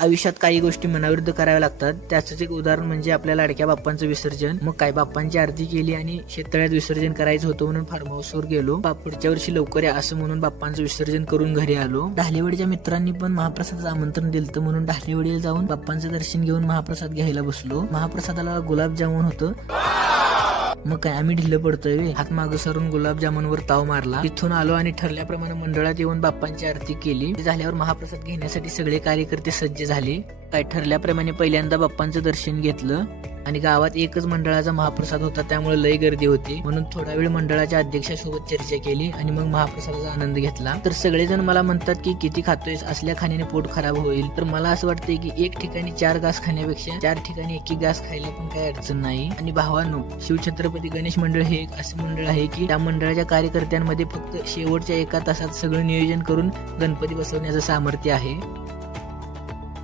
आयुष्यात काही गोष्टी मनाविरुद्ध कराव्या लागतात. त्याचंच एक उदाहरण म्हणजे आपल्या लाडक्या बाप्पांचं विसर्जन. मग काय, बाप्पांची आरती केली आणि शेततळ्यात विसर्जन करायचं होतं म्हणून फार्म हाऊसवर गेलो. पुढच्या वर्षी लवकर या असं म्हणून बाप्पांचं विसर्जन करून घरी आलो. ढालेवाडीच्या मित्रांनी पण महाप्रसादाचं आमंत्रण दिलं म्हणून ढालेवाडीला जाऊन बाप्पांचं दर्शन घेऊन महाप्रसाद घ्यायला बसलो. महाप्रसादाला गुलाबजामुन होतं. मग काय, आम्ही ढिल्ल पडतोय. हात मागं सरून गुलाबजामुनवर ताव मारला. तिथून आलो आणि ठरल्याप्रमाणे मंडळात येऊन बाप्पांची आरती केली. झाल्यावर महाप्रसाद घेण्यासाठी सगळे कार्यकर्ते सज्ज झाले. काय, ठरल्याप्रमाणे पहिल्यांदा बाप्पांचं दर्शन घेतलं आणि गावात एकच मंडळाचा महाप्रसाद होता, त्यामुळे लय गर्दी होती. म्हणून थोडा वेळ मंडळाच्या अध्यक्षासोबत चर्चा केली आणि मग महाप्रसादाचा आनंद घेतला. तर सगळेजण मला म्हणतात की किती खातोयस, असल्या खाण्याने पोट खराब होईल. तर मला असं वाटतंय की एक ठिकाणी 4 घास खाण्यापेक्षा 4 ठिकाणी 1 घास खायला पण काही अडचण नाही. आणि भावांनो, शिवछत्रपती गणेश मंडळ हे एक असं मंडळ आहे की त्या मंडळाच्या कार्यकर्त्यांमध्ये फक्त शेवटच्या 1 तासात सगळं नियोजन करून गणपती बसवण्याचं सामर्थ्य आहे.